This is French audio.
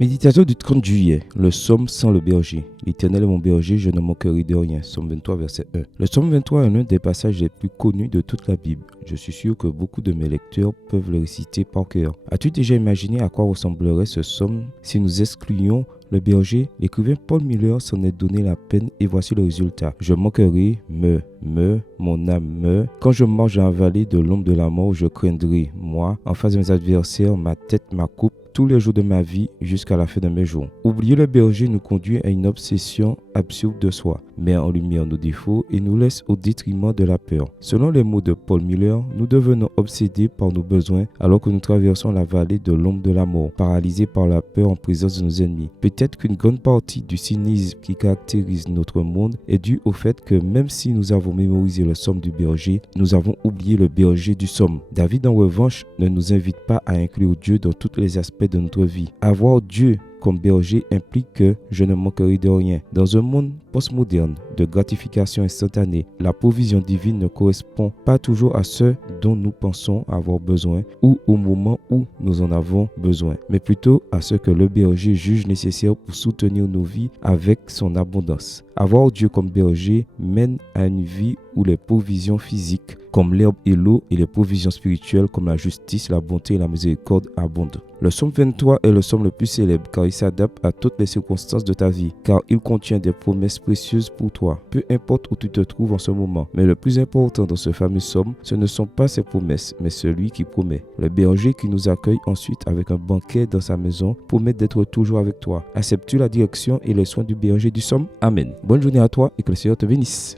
Méditation du 30 juillet, le psaume sans le berger. L'Éternel est mon berger, je ne manquerai de rien. Psaume 23, verset 1. Le psaume 23 est l'un des passages les plus connus de toute la Bible. Je suis sûr que beaucoup de mes lecteurs peuvent le réciter par cœur. As-tu déjà imaginé à quoi ressemblerait ce psaume si nous excluions le berger? L'écrivain Paul Miller s'en est donné la peine et voici le résultat. Je manquerai, mon âme meurt. Quand je marche dans la vallée de l'ombre de la mort, je craindrai, moi, en face de mes adversaires, ma tête, ma coupe, tous les jours de ma vie jusqu'à la fin de mes jours. Oublier le berger nous conduit à une obsession absurde de soi, met en lumière nos défauts et nous laisse au détriment de la peur. Selon les mots de Paul Miller, nous devenons obsédés par nos besoins alors que nous traversons la vallée de l'ombre de la mort, paralysés par la peur en présence de nos ennemis. Peut-être qu'une grande partie du cynisme qui caractérise notre monde est due au fait que même si nous avons mémorisé le psaume du berger, nous avons oublié le berger du psaume. David en revanche ne nous invite pas à inclure Dieu dans tous les aspects de notre vie. Avoir Dieu comme berger implique que je ne manquerai de rien. Dans un monde postmoderne de gratification instantanée, la provision divine ne correspond pas toujours à ce dont nous pensons avoir besoin ou au moment où nous en avons besoin, mais plutôt à ce que le berger juge nécessaire pour soutenir nos vies avec son abondance. Avoir Dieu comme berger mène à une vie où les provisions physiques comme l'herbe et l'eau et les provisions spirituelles comme la justice, la bonté et la miséricorde abondent. Le psaume 23 est le psaume le plus célèbre car il s'adapte à toutes les circonstances de ta vie, car il contient des promesses précieuses pour toi, peu importe où tu te trouves en ce moment. Mais le plus important dans ce fameux psaume, ce ne sont pas ses promesses, mais celui qui promet. Le berger qui nous accueille ensuite avec un banquet dans sa maison promet d'être toujours avec toi. Acceptes-tu la direction et les soins du berger du psaume? Amen. Bonne journée à toi et que le Seigneur te bénisse.